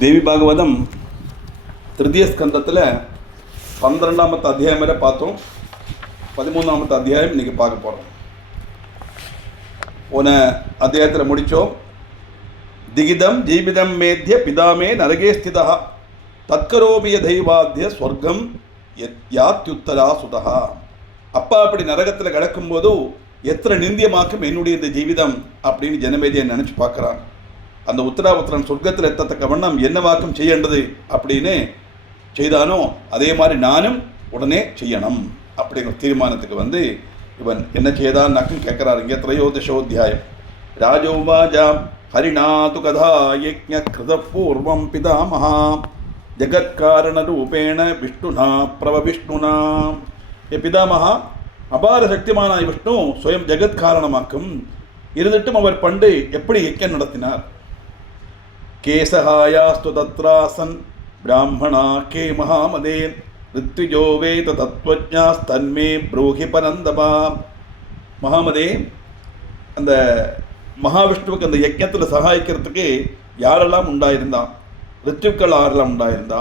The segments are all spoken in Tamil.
தேவி பாகவதம் திருதிய ஸ்கந்தத்தில் 12வது அத்தியாயம் வரை பார்த்தோம். 13வது அத்தியாயம் இன்றைக்கி பார்க்க போகிறோம். போன அத்தியாயத்தில் முடித்தோம். திகிதம் ஜீவிதம் மேத்திய பிதாமே நரகே ஸ்திதா தத்கரோபிய தெய்வாத்திய ஸ்வர்க்கம் யாத்யுத்தரா சுதா. அப்பா அப்படி நரகத்தில் கிடக்கும்போது எத்தனை நிந்தியமாக்கும் என்னுடைய இந்த ஜீவிதம் அப்படின்னு ஜனமேஜியை நினச்சி பார்க்குறான். அந்த உத்தராபுத்திரன் சொர்க்கத்தில் எத்தத்தக்க வண்ணம் என்ன வாக்கம் செய்யண்டது அப்படின்னு செய்தானோ அதே மாதிரி நானும் உடனே செய்யணும் அப்படிங்கிற தீர்மானத்துக்கு இவன் என்ன செய்தான்னு கேட்குறாரு. இங்கே திரையோதசோத்தியாயம். ராஜோவாஜாம் ஹரிநாது கதா யஜ்ஞ கிருத பூர்வம் பிதாமஹா ஜகத்காரண ரூபேண விஷ்ணுனா பிரவவிஷ்ணுனா. ஏ பிதாமஹா, அபார சக்திமான விஷ்ணு சுயம் ஜெகத்காரணமாக்கும் இருந்துட்டும் அவர் பண்டு எப்படி யஜ்ஞம் நடத்தினார். கேசஹாயாஸ்து தத்ராசன் பிராமணா கே மகாமதே ரித்விஜோ வேத தத்வஜ்ஞாஸ்தன்மே ப்ரூஹி பரந்தபா. மகாமதே, அந்த மகாவிஷ்ணுவுக்கு அந்த யஜ்ஞத்தில் சகாயிக்கிறதுக்கு யாரெல்லாம் உண்டாயிருந்தான், ரித்துக்கள் யாரெல்லாம் உண்டாயிருந்தா,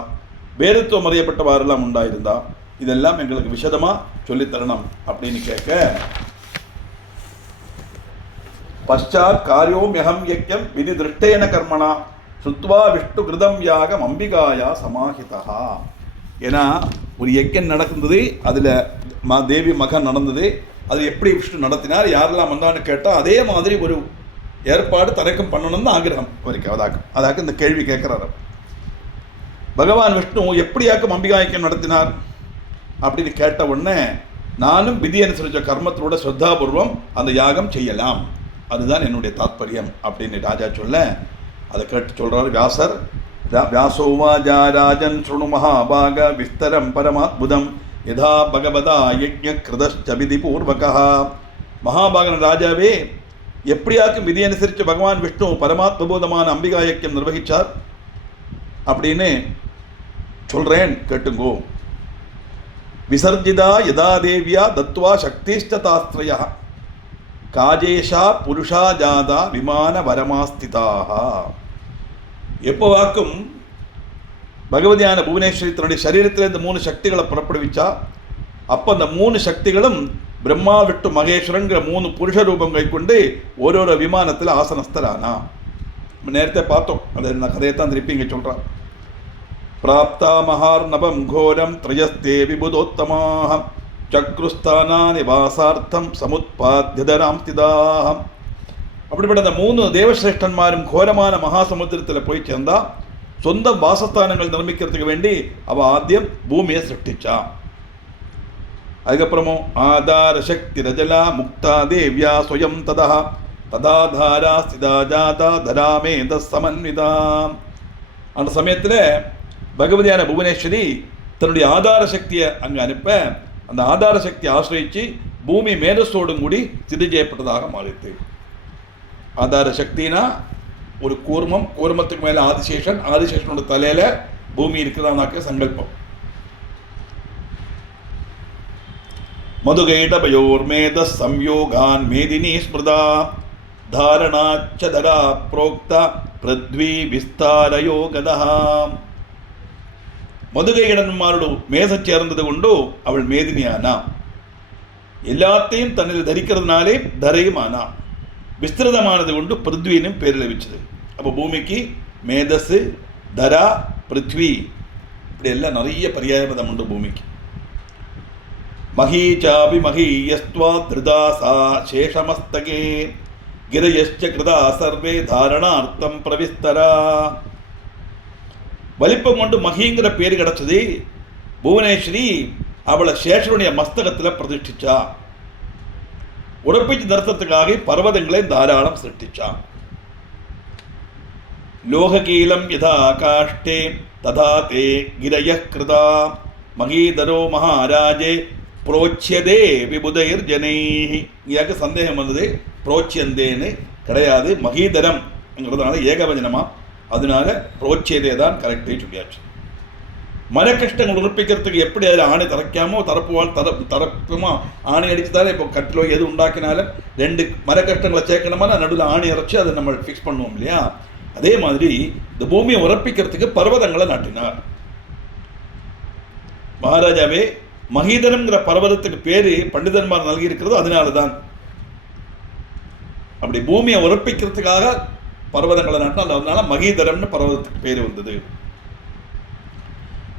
வேதத்துவம் அறியப்பட்டவாரெல்லாம் உண்டாயிருந்தா, இதெல்லாம் எங்களுக்கு விஷதமாக சொல்லித்தரணும் அப்படின்னு கேட்க, பஷாத் காரியோம்யகம் யஜ்ஞம் விதி திருஷ்டேன கர்மணா சுத்வா விஷ்ணு கிருதம் யாகம் அம்பிகாயா சமாஹிதா. ஏன்னா ஒரு யஜ்ஞம் நடந்தது, அதில் தேவி மகன் நடந்தது, அது எப்படி விஷ்ணு நடத்தினார், யாரெல்லாம் வந்தான்னு கேட்டால் அதே மாதிரி ஒரு ஏற்பாடு தனக்கும் பண்ணணும்னு ஆகிரகம் வரைக்கும் அதாக்கு இந்த கேள்வி கேட்குறாரு. பகவான் விஷ்ணு எப்படியாக்கும் அம்பிகா யஜ்ஞம் நடத்தினார் அப்படின்னு கேட்ட உடனே, நானும் விதி அனுசரித்த கர்மத்தோட ஸ்ரத்தாபூர்வம் அந்த யாகம் செய்யலாம், அதுதான் என்னுடைய தாத்பரியம் அப்படின்னு ராஜா சொல்ல, அதை கேட்டு சொல்கிறார் வியாசர். வியாசோவாஜா ராஜன் சுணு மகாபாக விஸ்தரம் பரமாத்புதம் யதா பகவதா யஜ்ஞ கிருதஷ்ட விதி பூர்வகா. மகாபாகன் ராஜாவே, எப்படியாக்கும் விதி அனுசரித்து பகவான் விஷ்ணு பரமாத்மபூதமான அம்பிகா யஜ்ஞம் நிர்வகித்தார் அப்படின்னு சொல்கிறேன், கேட்டுங்கோ. விசர்ஜிதா யதா தேவியா தத்வா சக்திஷ்டதாஸ்திரயா காஜேஷா புருஷா ஜாதா விமான வரமாஸ்திதாக. எப்போவாக்கும் பகவதியான புவனேஸ்வரி தன்னுடைய சரீரத்திலிருந்து 3 சக்திகளை புறப்படுவிச்சா, அப்போ அந்த 3 சக்திகளும் பிரம்மா விட்டு மகேஸ்வரங்கிற 3 புருஷ ரூபங்களை கொண்டு ஒரு விமானத்தில் ஆசனஸ்தரானா. நேரத்தை பார்த்தோம், அதை நான் கதையைத்தான் திருப்பி இங்கே சொல்கிறான். பிராப்தா மகார்நபம் கோரம் திரயஸ்தே விபுதோத்தமாக சக்ருஸ்தானானி வாசார்த்தம் சமுத்பாத்யதராம் ஸ்திதாம். அப்படிப்பட்ட அந்த 3 தேவசிரேஷ்டன்மாரும் கோரமான மகாசமுத்திரத்தில் போய் சேர்ந்தா சொந்த வாசஸ்தானங்கள் நிர்மிக்கிறதுக்கு வேண்டி அவள் ஆத்தியம் பூமியை சிருஷ்டிச்சா. அதுக்கப்புறமும் ஆதார சக்தி ரஜலா முக்தா தேவ்யா ஸ்வயம் ததா ததாதாரா ஸ்திதா ஜாதா தராமேத சமன்விதா. அந்த சமயத்தில் பகவதியான புவனேஸ்வரி தன்னுடைய ஆதார சக்தியை அங்கே அனுப்ப, அந்த ஆதார சக்தி ஆசிரியிச்சு பூமி மேதஸோடும் கூடி ஸ்திதி செய்யப்பட்டதாக மாறித்து. ஆதார சக்தினா ஒரு கூர்மம், கூர்மத்துக்கு மேலே ஆதிசேஷன், ஆதிசேஷனோட தலையில் பூமி இருக்கிறதானாக்க சங்கல்பம். மதுகைடபயோர் மேத சம்யோகான் மேதினி ஸ்மிருதா தாரணாச்சதரா புரோக்தா பிருத்வி விஸ்தாரயோ கதா. மதுகையிடன்மாரோடு மேச சேர்ந்தது கொண்டு அவள் மேதினியானா. எல்லாத்தையும் தன்னில் தரிக்கிறதுனாலே தரையும் ஆனா. விஸ்திருதமானது கொண்டு பிருத்வினும் பேர் லபிச்சது. அப்போ பூமிக்கு மேதஸு, தரா, பிருத்வி இப்படி எல்லாம் நிறைய பரியாயபதம் உண்டு பூமிக்கு. மகீச்சாபி மகீயஸ்துவா திருதாசா சேஷமஸ்தகே கிரயஷ்ச கிருதா சர்வே தாரணார்த்தம் பிரவிஸ்தரா. வலிப்பம் கொண்டு மகிங்கிற பேர் கிடச்சது. புவனேஸ்வரி அவளை சேஷனுடைய மஸ்தகத்தில் பிரதிஷ்டிச்சா. உடப்பிச்சு தரிசனத்துக்காக பர்வதங்களை தாராளம் சிருஷ்டிச்சா. லோககீலம் யதா காஷ்டே ததா தே கிரய கிருதா மகீதரோ மகாராஜே புரோச்சியதே விபுதைர் ஜனை. இங்கே சந்தேகம் வந்தது, புரோச்சியந்தேன்னு கிடையாது, மகீதரம்ங்கிறதுனால ஏகவஜனமா, அதனால புரோச்சியதே தான் கரெக்டே சொல்லியாச்சு. மன கஷ்டங்கள் உறுப்பிக்கிறதுக்கு எப்படி அதில் ஆணை தரக்காமோ தரப்புவால் தரப்புமா ஆணை அடித்து தானே. இப்போ கட்டிலோ எது உண்டாக்கினாலும் 2 மர கஷ்டங்களை சேர்க்கணுமா நடுவில் ஆணை அரைச்சி அதை நம்ம ஃபிக்ஸ் பண்ணுவோம் இல்லையா. அதே மாதிரி இந்த பூமியை உறப்பிக்கிறதுக்கு பர்வதங்களை நாட்டினார். மகாராஜாவே, மகீதனம்ங்கிற பர்வதத்துக்கு பேரு பண்டிதன்மார் நல்கி இருக்கிறது அதனால தான். அப்படி பூமியை உறப்பிக்கிறதுக்காக பர்வதங்களை நாட்டினால் அதனால மகீதரம்னு பர்வதத்துக்கு பேர் வந்தது.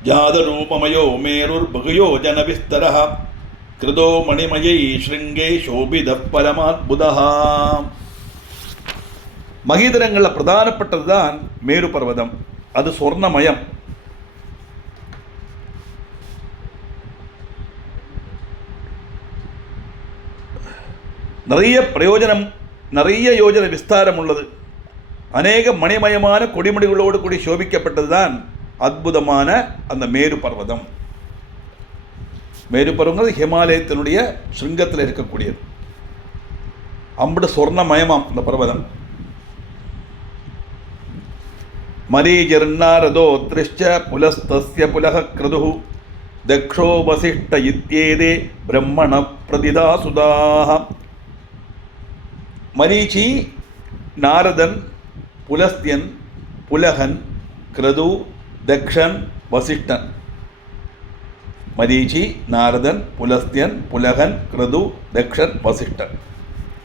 ஜாதரூபமயோ மேருர் பகுயோ ஜனவிஸ்தர கிருதோ மணிமயை ஸ்ருங்கே சோபித பரமாத்புதா. மகீதரங்களில் பிரதானப்பட்டது தான் மேரு பர்வதம். அது சொர்ணமயம். நிறைய பிரயோஜனம், நிறைய யோஜனை விஸ்தாரம் உள்ளது. அநேக மணிமயமான கொடிமுடிகளோடு கூடி சோபிக்கப்பட்டது தான் அற்புதமான அந்த மேரு பர்வதம். மேரு பர்வங்கிறது ஹிமாலயத்தினுடைய சிருங்கத்தில் இருக்கக்கூடியது. அம்புடு சொர்ணமயமாம் இந்த பர்வதம். மரீஜர்நாரதோ திருஷ்ச புலஸ்தஸ்ய புலக கிருது தக்ஷோ வசிஷ்ட இத்யேதே பிரம்மண பிரதிதா சுதாக. மரீச்சி, நாரதன், புலஸ்தியன், புலகன், கிருது, தக்ஷன், வசிஷ்டன். மரீச்சி, நாரதன், புலஸ்தியன், புலகன், கிருது, தக்ஷன், வசிஷ்டன்.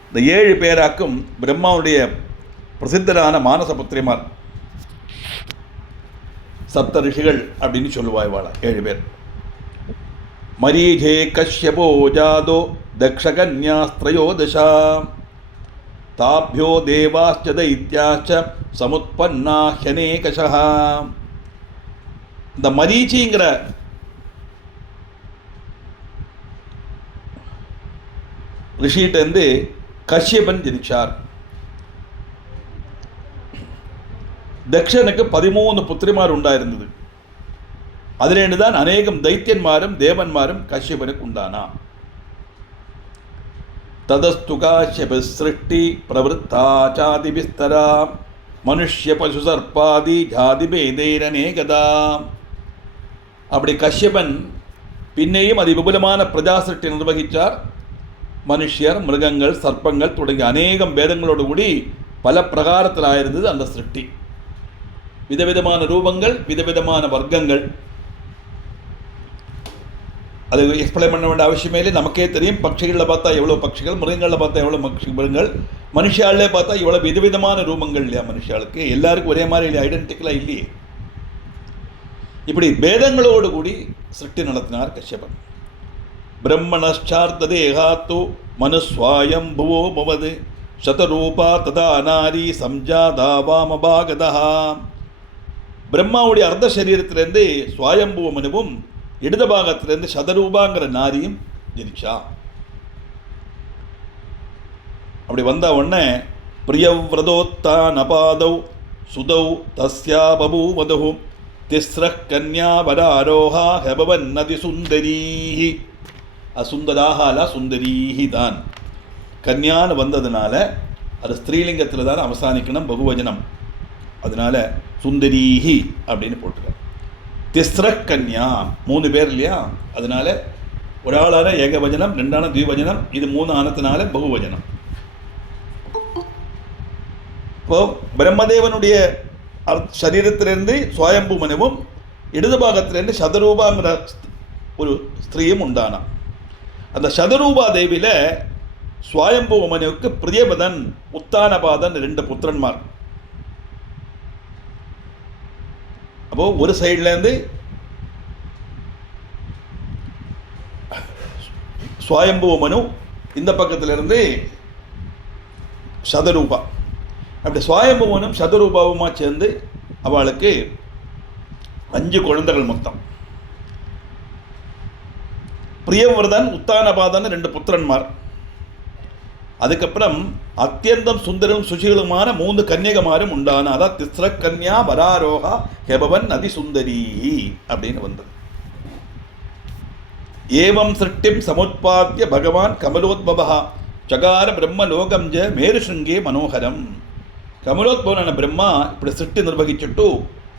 இந்த 7 பேராக்கும் பிரம்மாவுடைய பிரசித்தரான மானசபுத்திரிமார், சப்த ரிஷிகள் அப்படின்னு சொல்லுவாய் வாழ 7 பேர். மரீஜே கஷ்யபோ ஜாதோ தக்ஷகன்யாஸ்திரயோதசா தாபியோ தேவாஸ்ச தைத்யாச்ச சமுத்பன்னா ஹ்யநேகஷः. இந்த மரீச்சிங்கிற ரிஷிகிட்டேருந்து கஷ்யபன் ஜனிச்சார். தக்ஷனுக்கு 13 புத்திரிமார் உண்டாயிருந்தது. அதிலேண்டு தான் அநேகம் தைத்தியன்மாரும் தேவன்மாரும் கஷ்யபனுக்கு உண்டானா. ததஸ்து காஷ்யப சிருஷ்டி பிரவருத்தாச்சாதி விஸ்தரா மனுஷ்ய பசு சர்ப்பாதி ஜாதி பேதைரநேகதா. அப்படி கஷ்யபன் பின்னையும் அதிவிபுலமான பிரஜா சிருஷ்டி நிர்வகித்தார். மனுஷியர், மிருகங்கள், சர்ப்பங்கள் தொடங்கிய அநேகம் பேதங்களோடு கூடி பல பிரகாரத்தில் ஆயிருந்தது அந்த சிருஷ்டி. விதவிதமான ரூபங்கள், விதவிதமான வர்க்கங்கள். அது எக்ஸ்பிளைன் பண்ண வேண்டிய அவசியமே இல்லை, நமக்கே தெரியும். பட்சிகளில் பார்த்தா எவ்வளோ பட்சிகள், மிருகங்களில் பார்த்தா எவ்வளோ மிருகங்கள், மனுஷாலே பார்த்தா இவ்வளோ விதவிதமான ரூபங்கள் இல்லையா மனுஷாளுக்கு. எல்லாருக்கும் ஒரே மாதிரி இல்லை, ஐடென்டிக்கலாக இல்லையே. இப்படி பேதங்களோடு கூடி சிருஷ்டி நடத்தினார் கஷ்யபன். பிரம்மணார்த்த தேகாத்து மனுஸ்வாயம்புவோ பவது சதரூபா ததா நாரி சம்ஜாதா வாமபாகதா. பிரம்மாவுடைய அர்த்த சரீரத்திலேருந்து சுவாயம்புவ மனுவும் இடது பாகத்திலேருந்து சதரூபாங்கிற நாரியும் ஜனிச்சா. அப்படி வந்த உடனே பிரியவ்ரதோத்தா நபாதௌ சுதௌ தஸ்யா பபூவது திஸ்ர கன்யா வராரோஹா ஹெபவன் நதி சுந்தரீஹி. அசுந்தராக அல்ல, சுந்தரீஹி தான். கன்யான்னு வந்ததுனால அது ஸ்திரீலிங்கத்தில் தான் அவசானிக்கணும், பகுவஜனம். அதனால சுந்தரீஹி அப்படின்னு போட்டுருக்கார். திஸ்ர கன்யா 3 பேர் இல்லையா, அதனால ஒரு ஆளான ஏகவஜனம், 2ஆன திவஜனம், இது 3 ஆனத்தினால பகுவஜனம். இப்போ பிரம்மதேவனுடைய சரீரத்திலிருந்து சுவயம்பு மனுவும் இடது பாகத்திலிருந்து சதரூபாங்கிற ஒரு ஸ்திரீயும் உண்டானா. அந்த சதரூபா தேவியில சுவயம்பு மனுவுக்கு பிரியபதன், உத்தானபாதன் 2 புத்திரன்மார். அப்போ ஒரு சைட்லேருந்து சுவயம்புவ மனு, இந்த பக்கத்திலிருந்து சதரூபா. அப்படி சுவயம்புவனும் சதரூபாவுமா சேர்ந்து அவளுக்கு 5 குழந்தைகள் மொத்தம். பிரியவர்தன், உத்தானபாதன் 2 புத்திரன்மார். அதுக்கப்புறம் அத்தியந்தம் சுந்தரும் சுசிகளுமான 3 கன்னியகுமாரும் உண்டான. அதான் திஸ்ர கன்யா வராரோகா ஹெபவன் நதி சுந்தரி அப்படின்னு வந்தது. ஏவம் சிருஷ்டிம் சமுத்பாத்திய பகவான் கமலோத்பவா சகார பிரம்ம லோகம் ஜ மேருஷங்கே மனோகரம். கமலோத்பவனான பிரம்மா இப்படி சிருஷ்டி நிர்வகிச்சுட்டு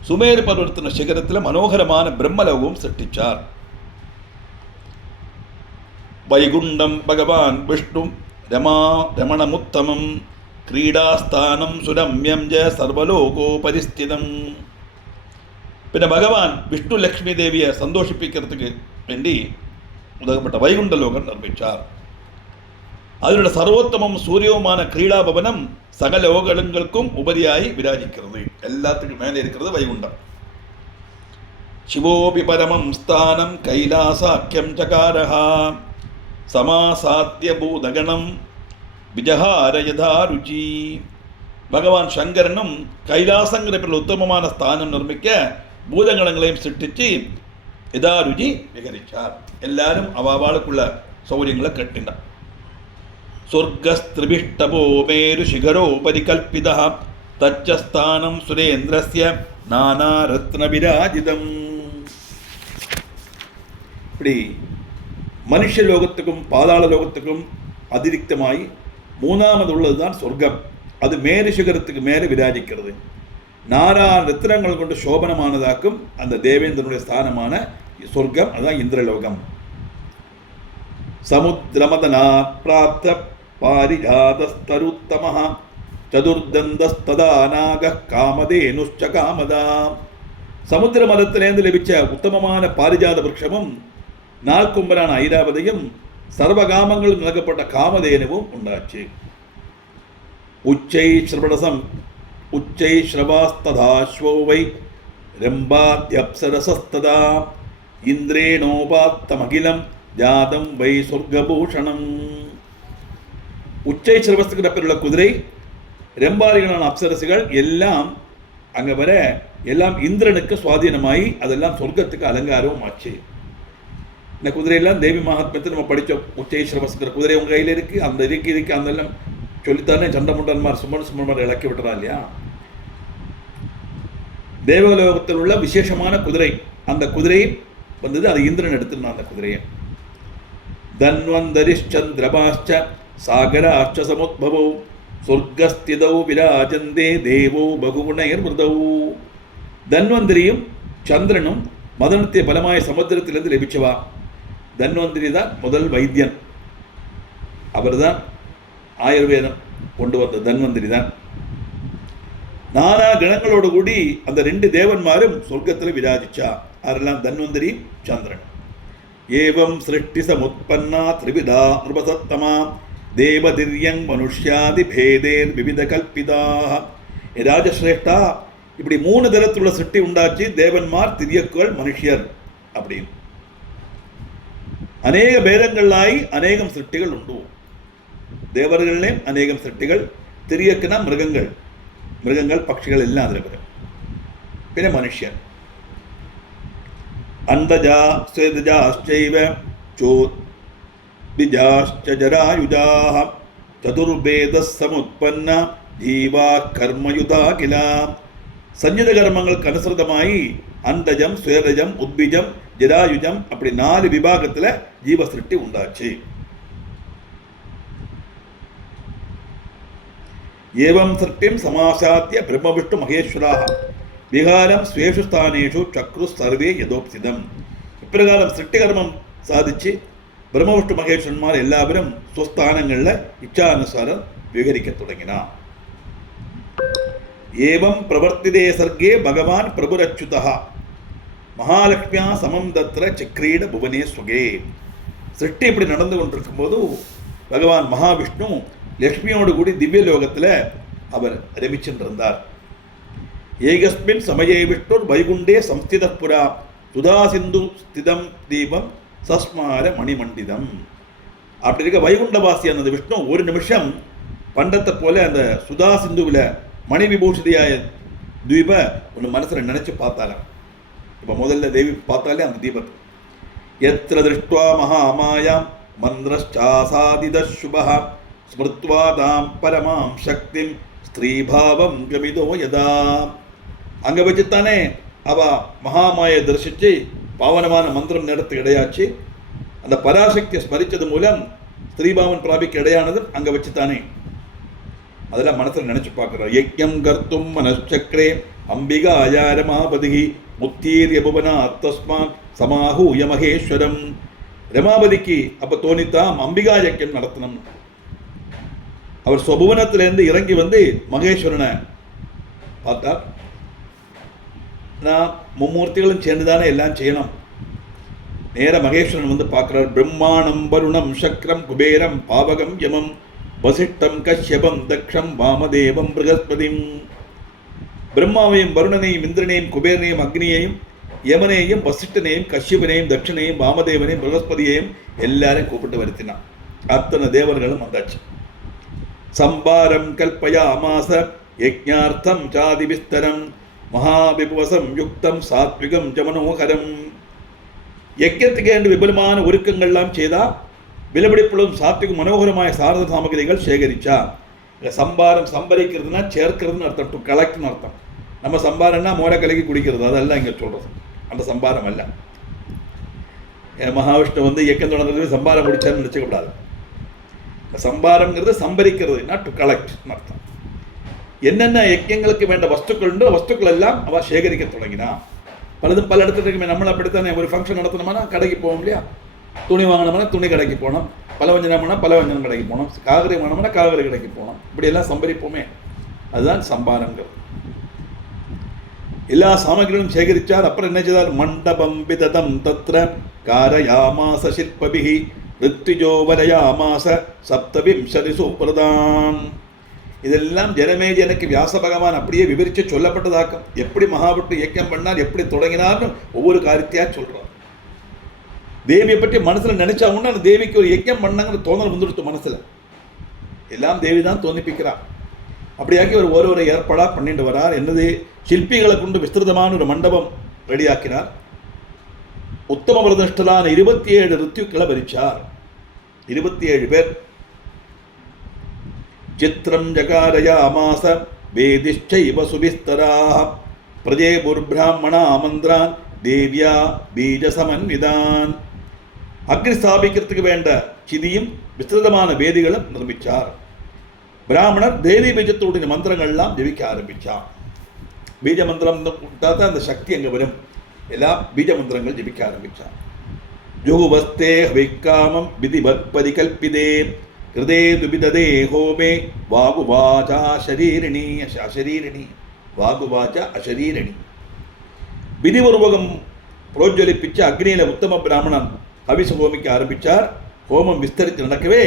சுமேரு பர்வத்தின சிகரத்தில் மனோகரமான பிரம்மலோகம் சிருஷ்டிச்சார். வைகுண்டம் பகவான் விஷ்ணு ரமணமுத்தமம் ക്രീഡാസ്ഥാനം സുരമ്യം ജ സർവലോകോപരിസ്ഥിതം. പിന്നെ ഭഗവാൻ വിഷ്ണു ലക്ഷ്മി ദേവിയെ സന്തോഷിപ്പിக்கிறதுக்கு വേണ്ടി ഉതകപ്പെട്ട വൈകുണ്ഠലോകം നിർമ്മിച്ചാർ. അതിനുള്ള സർവോത്തമം സൂര്യവുமான ക്രീഡാഭവനം സകല ലോകങ്ങൾക്കും ഉപരിയായി വിരാജിക്കുന്നത്. എല്ലാത്തിനും മേലെ இருக்கிறது வைகுண்டம். ശിവോപി പരമം സ്ഥാനം കൈലാസാഖ്യം ചകാരഃ സമാസാദ്യ ഭൂതഗണം വിജഹാര യഥാരുചി. ഭഗവാൻ ശങ്കരനും കൈലാസங்கிற ഉത്തമமான സ്ഥാനം നിർമ്മിക്ക ഭൂതഗണങ്ങളെയും സൃഷ്ടിച്ച് യഥാരുചി വിഹരിച്ചാർ. എല്ലാവരും അവളുക്കുള്ള സൗകര്യങ്ങളെ കെട്ടിണ്ട. സ്വർഗസ്ത്രിഭിഷ്ടപോ മേരു ശിഖരോ പരികൽപ്പിത തച്ഛസ്ഥാനം സുരേന്ദ്രസ്യ നാനാരത്ന വിരാജിതം. இப்படி மனுஷ லோகத்துக்கும் பாதாள லோகத்துக்கும் அதிரிக்தமாய் மூணாவது உள்ளது தான் சொர்க்கம். அது மேரு சிகரத்துக்கு மேலே விராஜிக்கிறது. நாரா ரத்தினங்கள் கொண்டு சோபனமானதாக்கும் அந்த தேவேந்திரனுடைய ஸ்தானமான சொர்க்கம், அதுதான் இந்திரலோகம். சமுத்திரமதனா பிராப்த பாரிஜாதஸ்தருத்தம சதுர்தந்தஸ்ததா நாக காமதேனுஷ்ச காமதா. சமுத்திர மதத்திலேருந்து லபிச்ச உத்தமமான பாரிஜாத விருட்சமும் நாற்கொம்பரான ஐராவதையும் சர்வகாமங்கள் நிலக்கப்பட்ட காமதேனுவும் உண்டாச்சு. உச்சை ஸ்ரவணசம் உச்சை ஸ்ரவாஸ்ததாஸ்வோ வை ரம்பாத்யப்சரசஸ்ததா இந்திரேணோபாத்தமகிலம் ஜாதம் வை சொர்க்கபூஷணம். உச்சை ஸ்ரவஸ்துக்கு பேருள்ள குதிரை, ரெம்பாரிகளான அப்சரசுகள் எல்லாம் அங்கே வர எல்லாம் இந்திரனுக்கு சுவாதீனமாகி அதெல்லாம் சொர்க்கத்துக்கு அலங்காரமும் ஆச்சு. இந்த குதிரையெல்லாம் தேவி மகாத்மத்தை நம்ம படித்தோம். உச்சை ஸ்ரவஸ்துக்கிற குதிரை உங்கள் கையில் இருக்குது, அந்த இருக்கு அதெல்லாம் சொல்லித்தானே சண்டமுண்டன்மார் சுமன்மார் இலக்கி விட்டுறா இல்லையா. தேவலோகத்தில் உள்ள விசேஷமான குதிரை, அந்த குதிரை வந்தது, அது இந்திரன் எடுத்துருந்தான் அந்த குதிரையை. தன்வந்தரிச்சந்திரபாஷ்ச சாகராஷ்ச சமுத்பவோ சொர்க்கஸ்திதௌ விராஜந்தே தேவோ பகுகுணைர்மிருதௌ. தன்வந்திரியும் சந்திரனும் மதனத்தை பலமாய சமுத்திரத்திலிருந்து லபிச்சவா. தன்வந்திரி தான் முதல் வைத்தியன், அவர் தான் ஆயுர்வேதம் கொண்டு வந்த தன்வந்திரி தான். நானா கணங்களோடு கூடி அந்த ரெண்டு தேவன்மாரும் சொர்க்கத்தில் விராஜிச்சா. அதெல்லாம் தன்வந்திரி சந்திரன். ஏவம் சிருஷ்டி சமுத்பன்னா திரிவிதா நிருபசத்தமா தேவதிர்யங் மனுஷ்யாதி பேதேர் விவித கல்பிதாக. ராஜஸ்ரேஷ்டா, இப்படி 3 தரத்துள்ள சிருஷ்டி உண்டாச்சு. தேவன்மார், திரியக்குகள், மனுஷியர் அப்படின்னு அநேக பேதங்களாய் அநேகம் சிருஷ்டிகள் உண்டு. தேவர்களே அநேகம் சிருஷ்டிகள், திரியக்குனா மிருகங்கள் பட்சிகள் எல்லாம் அதில் வரும். பின்ன மனுஷன் அண்டஜா சேதஜாச்சைவ சோத்பிஜாச்ச ஜராயுஜாஹ சதுர்வேதஸ் சமுத்பன்ன ஜீவா கர்மயுதா கிலா. சஞ்சித கர்மங்களுக்கு அனுசரிதமாயி அண்டஜம், சுயரஜம், உத்பிஜம், ஜராயுஜம் அப்படி 4 விபாகத்தில் ஜீவ சிருஷ்டி உண்டாச்சு. ஏவம் சிருஷ்டிம் சமாசாத்திய பிரம்ம விஷ்ணு மகேஸ்வராக விகாரம் ஸ்வேஷு ஸ்தானேஷு சக்ரு சர்வே யதோப்சிதம். இப்பிரகாரம் சிருஷ்டி கர்மம் சாதிச்சு பிரம்ம விஷ்ணு மகேஸ்வரன்மார் எல்லாரும் ஸ்வஸ்தானங்களில் இச்சானுசாரம் விவரிக்க தொடங்கினார். ஏவம் பிரவர்த்திதே சர்க்கே பகவான் பிரபுரச்சுதா மகாலட்சுமியா சமம் தத்ர சக்ரீட புவனே சுகே. சிருஷ்டி இப்படி நடந்து கொண்டிருக்கும் போது பகவான் மகாவிஷ்ணு லக்ஷ்மியோடு கூடி திவ்ய லோகத்தில் அவர் ரமிச்சென்றிருந்தார். ஏகஸ்மின் சமயே விஷ்ணுர் வைகுண்டே சம்ஸ்தித புரா சுதா சிந்து ஸ்திதம் தீபம் சஸ்மார மணிமண்டிதம். அப்படி இருக்க வைகுண்டவாசியான அந்த விஷ்ணு ஒரு நிமிஷம் பண்டத்தை போல அந்த சுதா சிந்துவில் மணி விபூஷிதியாய தீப ஒன்று மனசில் நினைச்சு பார்த்தாராம். இப்போ முதல்ல தேவி பார்த்தாலே அந்த தீபத்தை எத்திர திருஷ்டுவா மகாமாயாம் மந்திரச்சாசாதித சுபஹ ஸ்மிருத்வா தாம் பரமாம் சக்திம் ஸ்திரீபாவம் கமிதோ யதா. அங்கே வச்சுத்தானே அவ மகாமாயை தரிசித்து பாவனமான மந்திரம் நடத்த இடையாச்சு. அந்த பராசக்தியை ஸ்மரித்தது மூலம் ஸ்திரீபாவன் பிராபிக்க இடையானது அங்கே வச்சுத்தானே. அதெல்லாம் மனசில் நினைச்சு பார்க்குறோம். யஜ்ஞம் கர்த்தும் மனச்சக்கரே அம்பிகாயா ரமாபதி முத்தீரிய புவனா தஸ்மான் சமாஹூய மகேஸ்வரம். ரமாபதிக்கு அப்போ தோணித்தான் அம்பிகா யஜ்ஞம் நடத்தணும். அவர் சொபுவனத்திலேருந்து இறங்கி வந்து மகேஸ்வரனை பார்த்தார். நான் மும்மூர்த்திகளும் சேர்ந்துதானே எல்லாம் செய்யணும். நேர மகேஸ்வரன் வந்து பார்க்குறார். பிரம்மாணம் வருணம் சக்கரம் குபேரம் பாவகம் யமம் வசிஷ்டம் கஷ்யபம் தக்ஷம் வாமதேவம் ப்ரகஸ்பதிம். பிரம்மாவையும் வருணனையும் இந்திரனையும் குபேரனையும் அக்னியையும் யமனையும் வசிஷ்டனையும் கஷ்யபனையும் தட்சணையும் வாமதேவனையும் ப்ரகஸ்பதியையும் எல்லாரையும் கூப்பிட்டு வருத்தினான். அத்தனை தேவர்களும் வந்தாச்சு. சம்பாரம் கல்பயாமாச யஜ்ஞார்த்தம் சாதி விஸ்தரம் மகாவிபவசம் யுக்தம் சாத்விகம் ஜமனோகரம். யஜ்ஞத்துக்கு என்று விபுலமான ஒருக்கங்கள்லாம் செய்தா, விலபிடிப்புகளும் சாத்விகம் மனோகரമായ சாரத சாமகிரிகள் சேகரிச்சா. சம்பாரம் சம்பரிக்கிறதுனா சேர்க்கிறதுன்னு அர்த்தம், டு கலெக்ட்னு அர்த்தம். நம்ம சம்பாரம்னா மோரை கலக்கி குடிக்கிறது, அதெல்லாம் இங்கே சொல்கிறது. அந்த சம்பாரம் அல்ல. மகாவிஷ்ணு வந்து இயக்கம் தொடங்குறது சம்பாரம் முடிச்சான்னு நினச்சிக்கூடாது. சம்பாரம்ங்கிறது சம்பரிக்கிறது, நாட் டு கலெக்ட்னு அர்த்தம். என்னென்ன யஜ்யங்களுக்கு வேண்ட வஸ்துக்கள் வஸ்துக்கள் எல்லாம் அவள் சேகரிக்க தொடங்கினான். பலதும் பல இடத்துல இருக்குமே. நம்மளை அப்படித்தானே ஒரு ஃபங்க்ஷன் நடத்தணும்னா கடைக்கு போவோம் இல்லையா? துணி வாங்கினோம்னா துணி கடைக்கு போனோம், பலவஞ்சனம்னா பலவஞ்சனம் கடைக்கு போனோம், காகரி வாங்கினோம்னா காகரி கடைக்கு போனோம். இப்படியெல்லாம் சம்பரிப்போமே, அதுதான் சம்பாரங்கள். எல்லா சாமகிரிகளும் சேகரித்தார். அப்புறம் என்ன செய்தார்? மண்டபம் விததம் தத்ர காரயாமாச சிற்பபிஹி ரித்விஜோ வரயாமாச சப்தவிம்சதி சூப்ரதான். இதெல்லாம் ஜனமேஜனுக்கு வியாச பகவான் அப்படியே விவரித்து சொல்லப்பட்டதாக்கம். எப்படி மகாவிஷ்ணு இயக்கம் பண்ணார், எப்படி தொடங்கினார்னு ஒவ்வொரு காரியத்தையாக சொல்கிறார். தேவியை பற்றி மனசில் நினைச்சாங்கன்னா அந்த தேவிக்கு ஒரு யஜ்யம் பண்ணாங்கிற தோணல் வந்துடுத்து மனசில். எல்லாம் தேவி தான் தோணிப்பிக்கிறார். அப்படியாக்கி ஒரு ஏற்பாடாக பண்ணிட்டு வரார். என்னது? சிற்பிகளை கொண்டு விஸ்திருதமான ஒரு மண்டபம் ரெடியாக்கினார். உத்தம பிரதிஷ்டலான 27 ரித்யுக்களை பரிச்சார். 27 பேர். சித்திரம் ஜகாரயாமாச வேதிஷ்சைவ சுபிஸ்தராः பிரஜேபுர்பிராமணா மந்திரான் தேவியா பீஜ சமன்விதான். அக்னி ஸ்தாபிக்கிறதுக்கு வேண்ட சிதியும் விஸ்திருதமான வேதிகளும் நிர்மிச்சார். பிராமணர் தேவி பீஜத்தோடைய மந்திரங்கள்லாம் ஜெபிக்க ஆரம்பிச்சார். பீஜ மந்திரம் தான் அந்த சக்தி அங்கே வரும். எல்லாம் பீஜ மந்திரங்கள் ஜெபிக்க ஆரம்பிச்சார். யுகுவஸ்தே வைக்காமம் விதிவத் பரிகல்பிதே ஹிருதே துபிததே ஹோமே வாகுவாச்சா அசரீரிணி அசரீரிணி வாகுவாச்சா அசரீரிணி. விதிபூர்வகம் புரோஜ்வலிப்பிச்சு அக்னியில உத்தம பிராமணன் ஹவிச ஹோமிக்க ஆரம்பித்தார். ஹோமம் விஸ்தரித்து நடக்கவே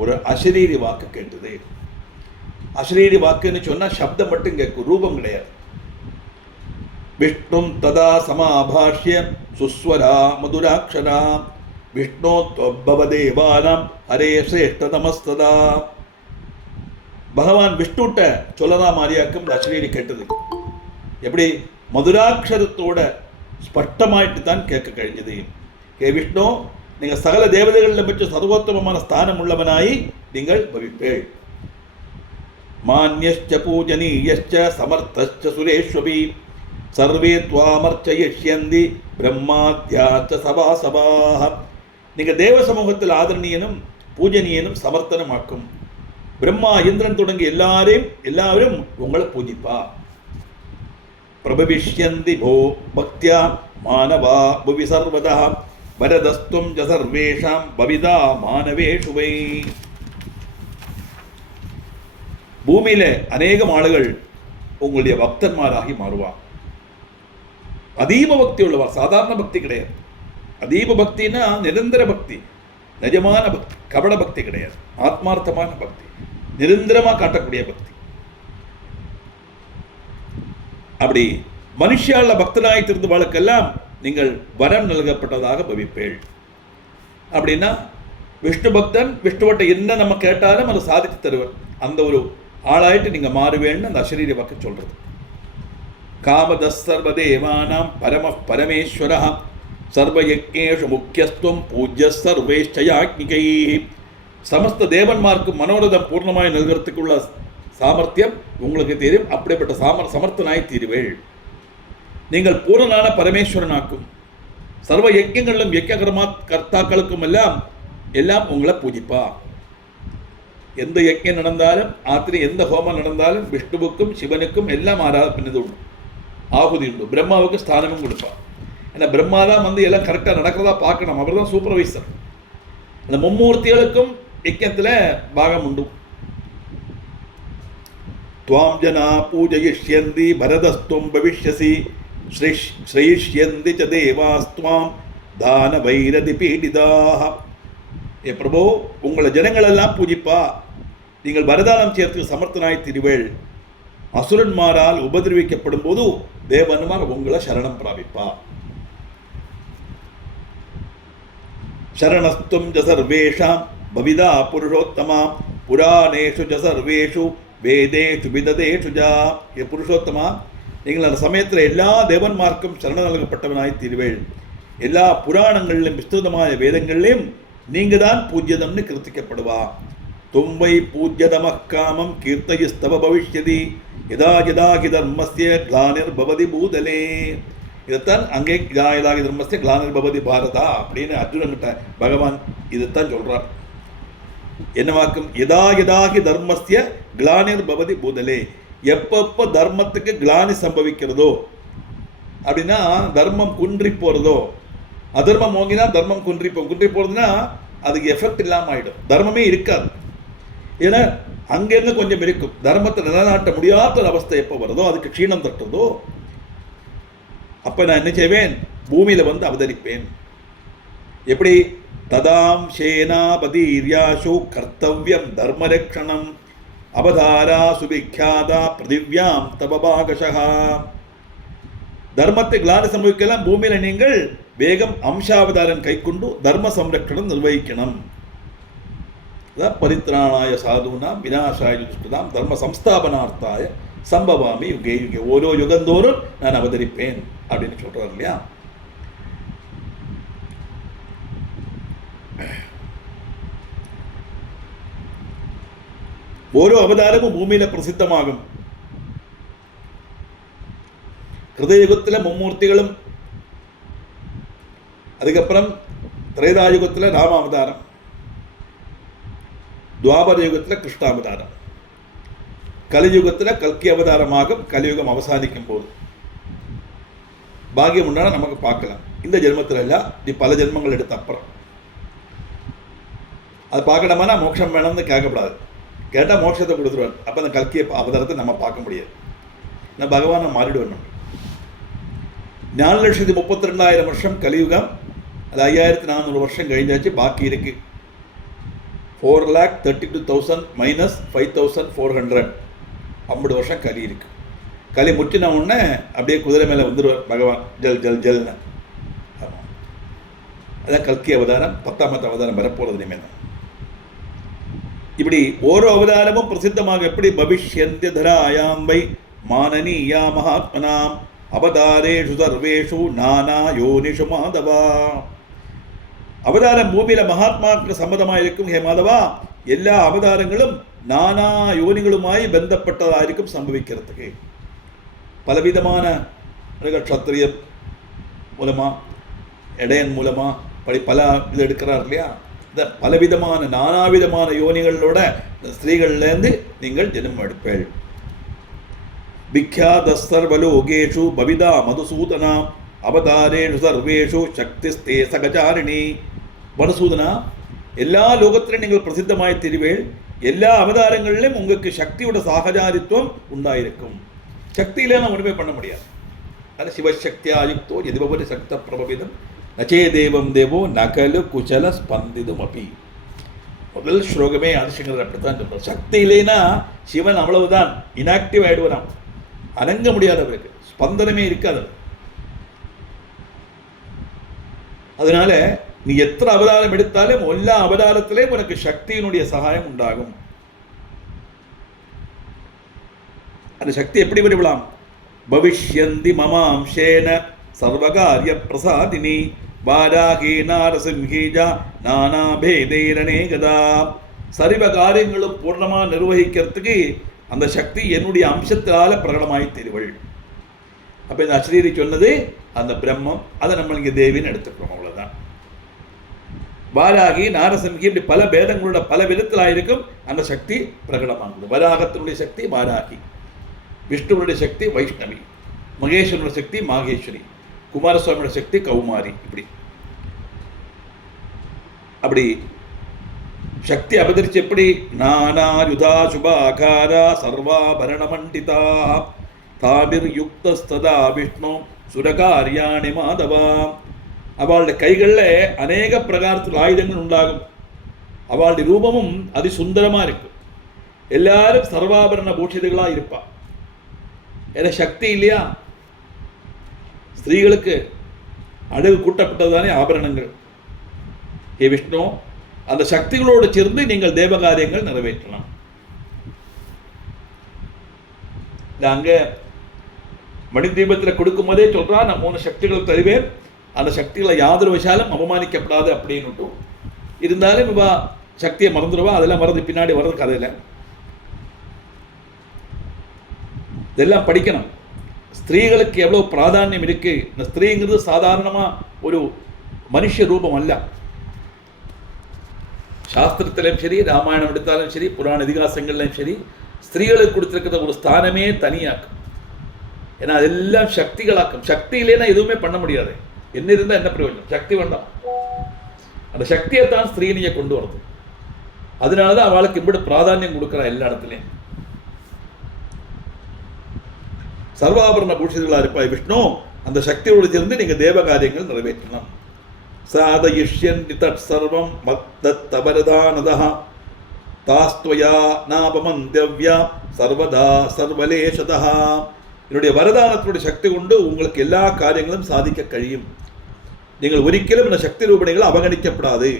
ஒரு அசரீரி வாக்கு கேட்டது. அசரீரி வாக்குன்னு சொன்னால் சப்தம் மட்டும் கேட்கும், ரூபம் கிடையாது. விஷ்ணும் ததா சமாபாஷ்ய சுஸ்வரா மதுராட்சரா விஷ்ணோ தொப்பவதேவானாம் ஹரே சிரேஷ்டதமஸ்ததா. பகவான் விஷ்ணுட்ட சொல்லதா மாதிரியாக்கும் இந்த அசரீரி கேட்டது. எப்படி? மதுராட்சரத்தோட ஸ்பஷ்டமாயிட்டு தான் கேட்க കഴിഞ്ഞது. ஹே விஷ்ணு, நீங்கள் சகல தேவதைகளில் பெற்ற சர்வோத்தமமான ஸ்தானம் உள்ளவனாய் நீங்கள் பவிப்பேள். மான்யஸ்ச பூஜனீயஸ்ச சமர்த்தஸ்ச சுரேஷ்வபி சர்வே துவாமர்ச்சயிஷ்யந்தி பிரம்மாத்யாச்ச சபாசபாஹ. நீங்கள் தேவ சமூகத்தில் ஆதரணியனும் பூஜனீயனும் சமர்த்தனமாக்கும். பிரம்மா இந்திரன் தொடங்கி எல்லாரும் உங்களை பூஜிப்பா. பிரபவிஷ்யந்தி போ பக்தியா மானவா புவி சர்வதா வரதஸ்துவம் ச சர்வேஷாம் பவிதா மானவேஷு வை. பூமியில அநேகம் ஆளுகள் உங்களுடைய பக்தன்மாராகி மாறுவா. அதீப பக்தி உள்ளவா, சாதாரண பக்தி கிடையாது. அதீப பக்தினா நிரந்தர பக்தி, நிஜமான பக்தி, கபட பக்தி கிடையாது. ஆத்மார்த்தமான பக்தி, நிரந்தரமாக காட்டக்கூடிய பக்தி. அப்படி மனுஷால பக்தனாய் திருந்து வாழ்க்கெல்லாம் நீங்கள் வரம் நல்கப்பட்டதாக பவிப்பேள். அப்படின்னா விஷ்ணு பக்தன் விஷ்ணுவட்ட என்ன நம்ம கேட்டாலும் அதை சாதித்து தருவர். அந்த ஒரு ஆளாயிட்டு நீங்கள் மாறுவேன்னு அந்த அசரீரி வாக்கு சொல்றது. காமதஸ் சர்வதேவானாம் பரம பரமேஸ்வர சர்வயஜ்ஞேஷு முக்கியஸ்துவம் பூஜ்ய சர்வேஷ்டயாக்னிகை. சமஸ்த தேவன்மார்க்கும் மனோரதம் பூர்ணமாய் நல்கிறதுக்குள்ள சாமர்த்தியம் உங்களுக்கு தெரியும். அப்படிப்பட்ட சமர்த்தனாய் தீருவேள். நீங்கள் பூரணனான பரமேஸ்வரனாக்கும் சர்வ யஜ்ஞங்களிலும் யஜ்ஞ கர்த்தாக்களுக்கும் எல்லாம் உங்களை பூஜிப்பா. எந்த யஜ்ஞம் நடந்தாலும் ஆத்திரி எந்த ஹோமம் நடந்தாலும் விஷ்ணுவுக்கும் சிவனுக்கும் எல்லாம் ஆராதனை உண்டு, ஆகுதி உண்டு. பிரம்மாவுக்கு ஸ்தானமும் கொடுப்பா. ஏன்னா பிரம்மா தான் எல்லாம் கரெக்டாக நடக்கிறதா பார்க்கணும். அவர் தான் சூப்பர்வைசர். அந்த மும்மூர்த்திகளுக்கும் யஜ்ஞத்தில் பாகம் உண்டு. त्वां जना पूजयिष्यन्ति भरतस्त्वं भविष्यसि श्रेष्यन्ति च देवास्त्वां தானவைரதிபீடிதாக. ஏ பிரபு, உங்களை ஜனங்களெல்லாம் பூஜிப்பா, நீங்கள் வரதானம் சேர்த்து சமர்த்தனாய் திருவேள். அசுரன்மாரால் உபதிரவிக்கப்படும் போது தேவன்மார் உங்களை சரணம் பிராபிப்பா. சரணஸ்தும் ஜ சர்வேஷாம் பவிதா புருஷோத்தமா புராணேஷு ஜ சர்வேஷு வேதேஷு விததேஷு ஜா. ஏ புருஷோத்தமா, நீங்கள் அந்த சமயத்தில் எல்லா தேவன்மார்க்கும் சரணம் நல்கப்பட்டவனாய் திருவேள். எல்லா புராணங்களிலும் விஸ்திருதமான வேதங்களிலும் நீங்க தான் பூஜ்யதம்னு கிருத்திக்கப்படுவா. தும்பை பூஜ்யதமக்காமம் கீர்த்தயிஸ்தவ பவிஷ்யதி யதா யதாகி தர்மஸ்ய கிளானிர் பவதி பூதலே. இதைத்தான் அங்கே யதா யதாகி தர்மஸ்ய கிளானிர் பவதி பாரதா அப்படின்னு அர்ஜுனன்கிட்ட பகவான் இதைத்தான் சொல்றார். என்ன வாக்கும்? யதா யதாகி தர்மஸ்ய கிளானிர் பவதி பூதலே. எப்பப்போ தர்மத்துக்கு கிளானி சம்பவிக்கிறதோ அப்படின்னா தர்மம் குன்றி போகிறதோ, அதர்மம் ஓங்கினா தர்மம் குன்றி போகிறதுனா அதுக்கு எஃபெக்ட் இல்லாமல் ஆகிடும், தர்மமே இருக்காது. ஏன்னா அங்கேருந்து கொஞ்சம் இருக்கும். தர்மத்தை நிலநாட்ட முடியாத ஒரு அவஸ்தை எப்போ வருதோ, அதுக்கு க்ஷீணம் தட்டுறதோ, அப்போ நான் என்ன செய்வேன்? பூமியில் வந்து அவதரிப்பேன். எப்படி? ததாம் சேனாபதீர்யாசு கர்த்தவ்யம் தர்மரக்ஷணம் அவதாரா சுபிக்யாதா பிருதிவ்யாம் தபபாகஷா. தர்மத்தை கிளானி சம்பவிக்கலாம் பூமியில் நீங்கள் வேகம் அம்சாவதாரன் கைக்கொண்டு தர்ம சம்ரட்சணம் நிர்வகிக்கணும். பரித்ராணாய சாதுனாம் விநாசாய துஷ்டதாம் தர்ம சம்ஸ்தாபனார்த்தாய சம்பவாமி யுகே யுகே. ஓரோ யுகந்தோறும் நான் அவதரிப்பேன் அப்படின்னு சொல்றார் இல்லையா? ஓரோ அவதாரமும் பூமியில பிரசித்தமாகும். கிருதயுகத்தில் மும்மூர்த்திகளும், அதுக்கப்புறம் திரேதாயுகத்தில் ராம அவதாரம், துவாபர யுகத்தில் கிருஷ்ணாவதாரம், கலியுகத்தில் கல்கி அவதாரமாகும். கலியுகம் அவசானிக்கும் போது பாக்கியம் உண்டான நமக்கு பார்க்கலாம். இந்த ஜென்மத்தில் இல்லை, நீ பல ஜென்மங்கள் எடுத்த அப்புறம் அது பார்க்கணுமானா மோட்சம் வேணும்னு கேட்கக்கூடாது. கேட்டால் மோட்சத்தை கொடுத்துருவார். அப்போ அந்த கல்கி அவதாரத்தை நம்ம பார்க்க முடியாது. நான் பகவானை மாறிடுவேன். 4,32,000 வருஷம் கலியுகம், அது 5,400 வருஷம் கழிஞ்சாச்சு. பாக்கி இருக்கு 4,32,000 மைனஸ் 5,400, 50 வருஷம் கலி இருக்கு. கலி முற்றின உடனே அப்படியே குதிரை மேலே வந்துடுவார் பகவான், ஜல் ஜல் ஜல்னு. ஆமாம், அதான் கல்கி அவதாரம். 10ஆம் அவதாரம் வரப்போகிறது இனிமேல். இப்படி ஓரோ அவதாரமும் பிரசித்தமாக எப்படி பவிஷ்யந்தி தராயாம் வை மானனீயா மகாத்மனாம் அவதாரேஷு சர்வேஷு நானா யோனிஷு மாதவா. அவதாரம் பூமியில மகாத்மாக்கு சம்மதமாக இருக்கும். ஹே மாதவா, எல்லா அவதாரங்களும் நானா யோனிகளுமாய் பந்தப்பட்டதாயிருக்கும் சம்பவிக்கிறதுக்கு. பலவிதமான க்ஷத்திரியன் மூலமா, இடையன் மூலமா பல இது எடுக்கிறார் இல்லையா? இந்த பலவிதமான நானாவிதமான யோனிகளோட ஸ்திரீகள்லேருந்து நீங்கள் ஜென்மம் எடுப்பீள். விக்யாத சர்வலோகேஷு பவிதா மதுசூதனா அவதாரேஷு சர்வேஷு சக்திஸ்தே சகச்சாரிணி. மதுசூதனா, எல்லா லோகத்திலும் நீங்கள் பிரசித்தமாய் தெரிவேள். எல்லா அவதாரங்களிலும் உங்களுக்கு சக்தியோட சாகஜாரித்துவம் உண்டாயிருக்கும். சக்தியில நம்ம ஒன்றுமே பண்ண முடியாது. அது சிவசக்தியாயுக்தோ எதிபவரி சக்த பிரபவிதம் நச்சே தேவம் தேவோ நகலு குச்சல ஸ்பந்திதும் அப்பி. முதல் ஸ்லோகமே ஆதிசங்கரர் அப்படித்தான் சொல்றார். சக்தி இல்லைன்னா சிவன் அவ்வளவுதான், இன்ஆக்டிவ் ஆயிடுவான், அடங்க முடியாதவருக்கு, ஸ்பந்தனமே இருக்காது. அதனால நீ எத்தனை அவதாரம் எடுத்தாலும் எல்லா அவதாரத்திலே உனக்கு சக்தியினுடைய சகாயம் உண்டாகும். அந்த சக்தி எப்படி விடுவலாம்? பவிஷ்யந்தி மமாம்சேன சர்வகாரிய பிரசாதினி வாராகி நாரசிம்ஹீஜா நானா பேதைரணேகதா. சர்வ காரியங்களும் பூர்ணமாக நிர்வகிக்கிறதுக்கு அந்த சக்தி என்னுடைய அம்சத்தினால பிரகடமாய் தெரிவள். அப்போ இந்த அஸ்ரீரி சொன்னது அந்த பிரம்மம், அதை நம்ம இங்கே தேவின்னு எடுத்துக்கிறோம், அவ்வளோதான். வாராகி நாரசிம்ஹி இப்படி பல பேதங்களோட பல விதத்தில் இருக்கும் அந்த சக்தி பிரகடமாகுது. வராகத்தினுடைய சக்தி வாராகி, விஷ்ணுவனுடைய சக்தி வைஷ்ணவி, மகேஸ்வரனுடைய சக்தி மாகேஸ்வரி, குமாரசுவாமியோட சக்தி கௌமாரி. இப்படி அப்படி சக்தி அவதரிச்சு எப்படி? நானாயுதா சுபாகாரா சர்வாபரண மண்டிதா தாபிர் யுக்தஸ்ததா விஷ்ணு சுரகாரியாணி மாதவா. அவளுடைய கைகளில் அநேக பிரகாரத்தில் ஆயுதங்கள் உண்டாகும். அவளுடைய ரூபமும் அதி சுந்தரமாக இருக்கும். எல்லாரும் சர்வாபரண பூஷிதர்களாக இருப்பாள். ஏன்னா சக்தி இல்லையா? ஸ்திரீகளுக்கு அழகு கூட்டப்பட்டது தானே ஆபரணங்கள். ஹே விஷ்ணு, அந்த சக்திகளோடு சேர்ந்து நீங்கள் தேவகாரியங்கள் நிறைவேற்றலாம். அங்கே மணிதீபத்தில் கொடுக்கும் போதே சொல்றா, நான் 3 சக்திகள் தருவேன், அந்த சக்திகளை யாதொரு விஷாலும் அவமானிக்கப்படாது அப்படின்னு. இருந்தாலும் இவா சக்தியை மறந்துடுவா. அதெல்லாம் மறந்து பின்னாடி வர்றது கதையில். இதெல்லாம் படிக்கணும். ஸ்திரீகளுக்கு எவ்வளோ பிராதானியம் இருக்கு. இந்த ஸ்திரீங்கிறது சாதாரணமாக ஒரு மனுஷ ரூபம் அல்ல. சாஸ்திரத்திலும் சரி, ராமாயணம் எடுத்தாலும் சரி, புராண இதிகாசங்கள்லையும் சரி, ஸ்திரீகளுக்கு கொடுத்துருக்கிற ஒரு ஸ்தானமே தனியாக்கும். ஏன்னா அதெல்லாம் சக்திகளாக்கும். சக்தி இல்லைன்னா எதுவுமே பண்ண முடியாது. என்ன இருந்தால் என்ன பிரயோஜனம்? சக்தி வேண்டாம். அந்த சக்தியை தான் ஸ்திரீனியை கொண்டு வருது. அதனால தான் அவளுக்கு இப்படி பிராதானியம் கொடுக்குறா எல்லா இடத்துலையும். சர்வாபரண பூஷிதர்களாக இருப்பாய் விஷ்ணு. அந்த சக்தியோடு சேர்ந்து நீங்கள் தேவ காரியங்கள் நிறைவேற்றலாம். சாதயிஷ்யந்தி தத் சர்வம் மத்தவரதானதா தாஸ்துவயா நாபமந்தவ்யா சர்வதா சர்வலேஷதா. என்னுடைய வரதானத்தினுடைய சக்தி கொண்டு உங்களுக்கு எல்லா காரியங்களும் சாதிக்க കഴിയും. நீங்கள் ஒரிக்கலும் இந்த சக்தி ரூபணிகள் அவகணிக்கப்படாது.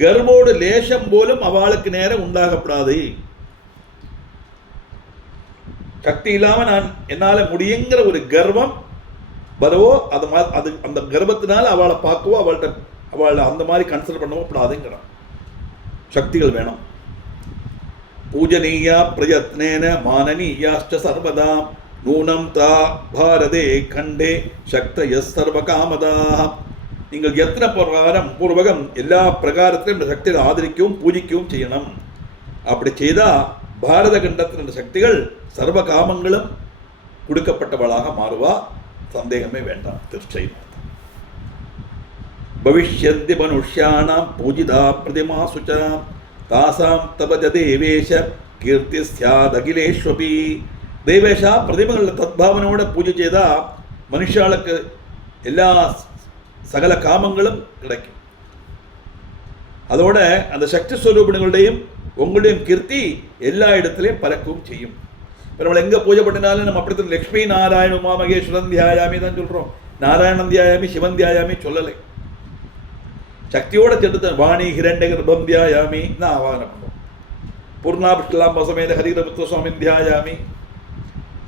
கர்வோடு லேசம் போலும் அவளுக்கு நேரம் உண்டாகப்படாது. சக்தி இல்லாமல் நான் என்னால் முடியுங்கிற ஒரு கர்வம் வரவோ, அது அந்த கர்வத்தினால அவளை பார்க்கவோ, அவளை அந்த மாதிரி கன்சிடர் பண்ணவோ கூடாதுங்கிறான். சக்திகள் வேணும். பூஜனீயா பிரயத்னேன மானனீயாச்ச சர்வதா நூனம் தா பாரதே கண்டே சக்தய சர்வ காமதா. நீங்கள் எத்தனை பூர்வகம் எல்லா பிரகாரத்திலும் இந்த சக்தியை ஆதரிக்கவும் பூஜிக்கவும் செய்யணும். அப்படி செய்தால் பாரத கண்டத்தில் இந்த சக்திகள் சர்வ காமங்களும் கொடுக்கப்பட்டவளாக மாறுவா. சந்தேகமே வேண்டாம். திருச்செய் பவிஷ்யந்தி மனுஷ்யானாம் பூஜிதா பிரதிமா சுச்சா தாசாம் தபஜ தேவேஷ கீர்த்தி ஸ்யாத் அகிலேஸ்வபி. தேவேஷா பிரதிமகளில் தத்பாவனோட பூஜை செய்தால் மனுஷாளுக்கு எல்லா சகல காமங்களும் கிடைக்கும். அதோட அந்த சக்தி ஸ்வரூபிணிகளுடையும் உங்களுடையும் கீர்த்தி எல்லா இடத்துலையும் பறக்கவும் செய்யும். இப்போ நம்ம எங்கே பூஜை பண்ணினாலும் நம்ம அப்படித்தான் லக்ஷ்மி நாராயண உமா மகேஸ்வரன் தியாயாமி தான் சொல்கிறோம். நாராயணன் தியாயாமி, சிவன் தியாயாமி சொல்லலை. சக்தியோட சேர்த்து வாணி ஹிரண்ய கர்ப்பம் தியாயாமி தான் ஆவாகனம் பண்ணுறோம். பூர்ணாபிஷ்டலாம் வசமேத ஹரிகரபுத்திர சுவாமி தியாயாமி,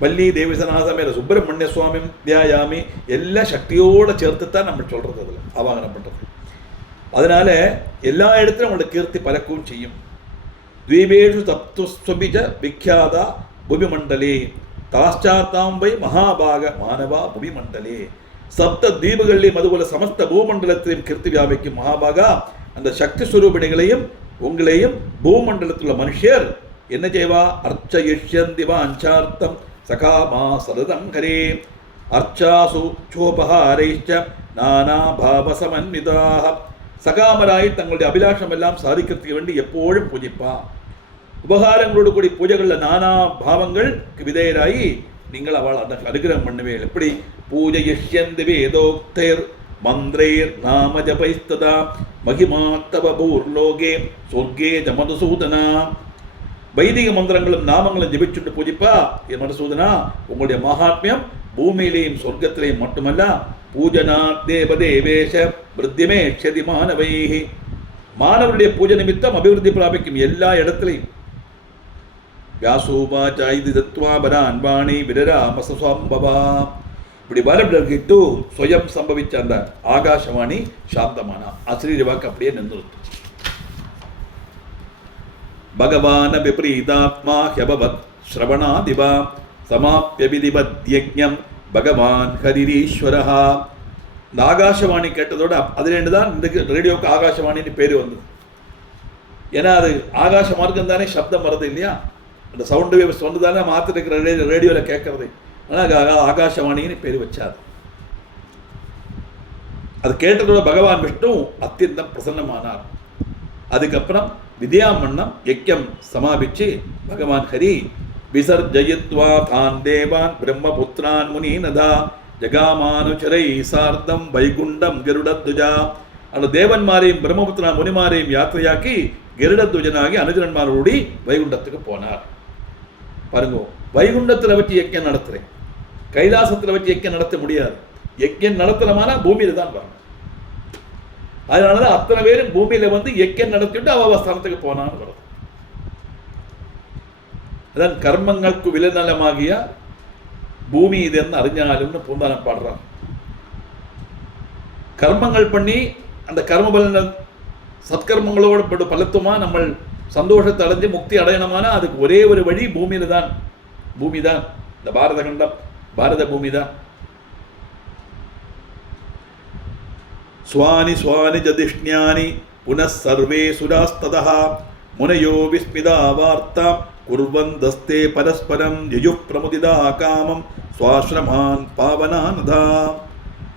வள்ளி தேவிசநாசமேத சுப்பிரமணிய சுவாமி தியாயாமி. எல்லாம் சக்தியோடு சேர்த்து தான் நம்ம சொல்கிறது, அதில் ஆவாகனம் பண்ணுறது. அதனால எல்லா இடத்துலையும் உங்களோட கீர்த்தி பறக்கவும் செய்யும். द्वीपेषु सप्तस्वपिच विख्याता भूमिमण्डले ताश्चाताम्बै महाभाग मानवा भूमिमण्डले. சப்த தீபுகளிலும் அதுபோல சமஸ்த பூமண்டலத்திலும் கீர்த்தி வியாபிக்கும் மகாபாகா. அந்த சக்தி ஸ்வரூபிணிகளையும் உங்களையும் பூமண்டலத்தில் உள்ள மனுஷர் என்ன செய்வா? அர்ச்சயிஷ்யந்திவா அஞ்சார்த்தம் சகாமா சரதம் ஹரே அர்ச்சாசு சோபஹாரைச்ச நானா பாவ சமன்விதாக. சகாமராய் தங்களுடைய அபிலாஷம் எல்லாம் சாதிக்கிறதுக்கு வேண்டி எப்போதும் பூஜிப்பா. உபகாரங்களோடு கூடிய பூஜைகளில் நானா பாவங்களுக்கு விதேயராகி நீங்கள் அவள் அந்த அனுகிரகம் பண்ணுவேன். எப்படி? பூஜயிஷ்யந்தி வேதோக்தைர் மந்திரைர் நாம ஜபைஸ்ததா மகிமாத்தவ பூர்லோகே சொர்க்கே ஜ மதுசூதனா. வைதிக மந்திரங்களும் நாமங்களும் ஜபிச்சுட்டு பூஜிப்பா மதுசூதனா. உங்களுடைய மகாத்மியம் பூமியிலேயும் சொர்க்கத்திலேயும் மட்டுமல்ல, பூஜனா தேவதேவேஷ விருத்தியமே க்ஷதி மாணவைஹி. மாணவருடைய பூஜை நிமித்தம் அபிவிருத்தி பிராபிக்கும் எல்லா இடத்திலையும். வியாசோபாச்சாயுதி தத்வா பரான் வாணி விரராமசம்பவா. இப்படி வரவிட்டு சுயம் சம்பவிச்ச அந்த ஆகாசவாணி சாந்தமானா. ஆசிரியவாக்கு அப்படியே நின்றுட்டு பகவான விபரீதாத்மா ஹ்யபவத் ஸ்ரவணாதிவா சமாப்ய விதிவத்யஜ்ஞம் பகவான் ஹரிரீஸ்வரஹா. இந்த ஆகாசவாணி கேட்டதோட அதுலேருந்து தான் இந்த ரேடியோவுக்கு ஆகாசவாணின்னு பேர் வந்தது. ஏன்னா அது ஆகாச மார்க்கம் தானே, சப்தம் வருது இல்லையா? அந்த சவுண்டு வேவ்ஸ் வந்து தானே மாற்றிட்டு இருக்கிற ரேடியோவில் கேட்கறது. ஆனால் ஆகாசவாணின்னு பேர் வச்சார். அது கேட்டதோட பகவான் விஷ்ணு அத்தியந்தம் பிரசன்னமானார். அதுக்கப்புறம் வித்யாமன்னம் யஜ்யம் சமாபிச்சு பகவான் ஹரி விசர்ஜயித்வா தான் தேவான் பிரம்மபுத்திரான் முனீனதா ஜகாமானுச்சரை சார்த்தம் வைகுண்டம் கருடத்வஜா. அந்த தேவன்மாரையும் பிரம்மபுத்திரான் முனிமாரையும் யாத்திரையாக்கி கருடத்வஜனாகி அனுஜரன்மாரோடி வைகுண்டத்துக்கு போனார். பாருங்க, வைகுண்டத்தில் வச்சு யஜ்யம் நடத்துறேன், கைலாசத்தில் வச்சு யஜ்யம் நடத்த முடியாது. யஜ்யம் நடத்துறமான பூமியில தான் வரணும். அதனாலதான் அத்தனை பேரும் பூமியில வந்து யஜ்யம் நடத்திட்டு அவஸ்தானத்துக்கு போனான்னு வருது. அதான் கர்மங்களுக்கு விலநலமாகிய பூமி இதுன்னு அறிஞாலும்னு பூந்தானம் பாடுறான். கர்மங்கள் பண்ணி அந்த கர்ம பலன சத்கர்மங்களோட பட்டு பலத்துமா நம்ம சந்தோஷத்தை அடைஞ்சு முக்தி அடையணுமானா அதுக்கு ஒரே ஒரு வழி பூமியில தான். பூமி தான் இந்த பாரத கண்டம், பாரத பூமி தான். ஸ்வானி ஸ்வானி ஜதிஷ்ஞானி புனഃ சர்வே சுராஸ்ததः முனையோ விஸ்மிதா வார்த்தா குர்வந்தஸ்தே பரஸ்பரம் யயுः பிரமுதிதா காமம் ஸ்வாஸ்ரமான் பாவனானதா.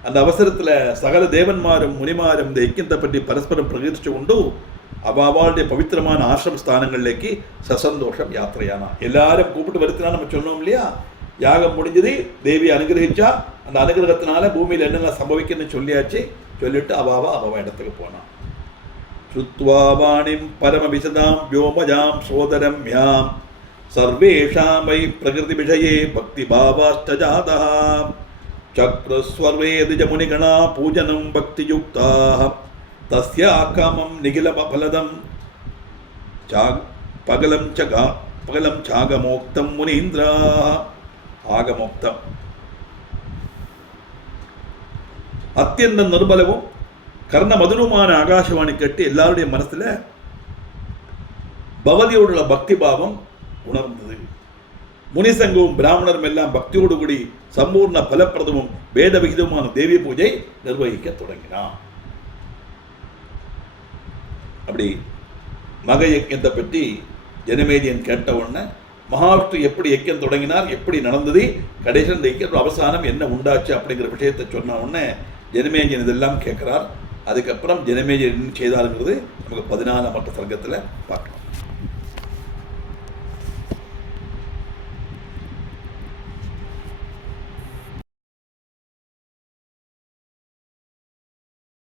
அந்த அவசரத்தில் சகல தேவன்மாரும் முனிமாரும் இந்த யஜ்யத்தை பற்றி பரஸ்பரம் பிரகீர்த்திச்சு கொண்டு அவளுடைய பவித்திரமான ஆசிரம ஸ்தானങ്ങളിலேக்கு சசந்தோஷம் யாத்திரையானா. எல்லாரும் கூப்பிட்டு வருத்தினா நம்ம சொன்னோம் இல்லையா, யாகம் முடிஞ்சது, தேவி அனுகிரகிச்சா, அந்த அனுகிரகத்தினால பூமியில் என்னென்ன சம்பவிக்குன்னு சொல்லியாச்சு. சொல்லிட்டு அவ இடத்துக்கு போனான். ஸ்ருத்வா வாணிம் பரம விசதாம் வ்யோமஜாம் சோதரம்யாம் சர்வேஷாம் வை பிரகிருதி விஷயே பக்தி பாவாஷ்ட ஜாதः சக்ரஸ்வர்வேதிஜ முனிகணா பூஜனம் பக்தி யுக்தாः தஸ்யா காமம் நிகில பலதம் பகலம் சாகமோக்தம் முனீந்திராः. ஆகமோக்தம் அத்தியந்த நிர்மலவும் கர்ண மதுரமான ஆகாசவாணி கேட்டு எல்லாருடைய மனசுல பகவதியோட பக்தி பாவம் உணர்ந்தது. முனிசங்கமும் பிராமணரும் எல்லாம் பக்தியோடு கூடி சம்பூர்ண பலப்பிரதமும் வேத விகிதமான தேவி பூஜை நிர்வகிக்க தொடங்கினான். அப்படி மக யஜ்யத்தை பற்றி ஜனமேஜயன் கேட்ட உடனே மகாவிஷ்ணு எப்படி யஜ்யம் தொடங்கினார், எப்படி நடந்தது, கடைசி இந்த யஜ்யம் அவசானம் என்ன உண்டாச்சு அப்படிங்கிற விஷயத்தை சொன்ன உடனே ஜனமேஜயன் இதெல்லாம் கேட்கிறார். அதுக்கப்புறம் ஜனமேஜயன் என்ன செய்தாருங்கிறது நமக்கு 14 மற்ற சர்க்கத்தில் பார்க்கலாம்.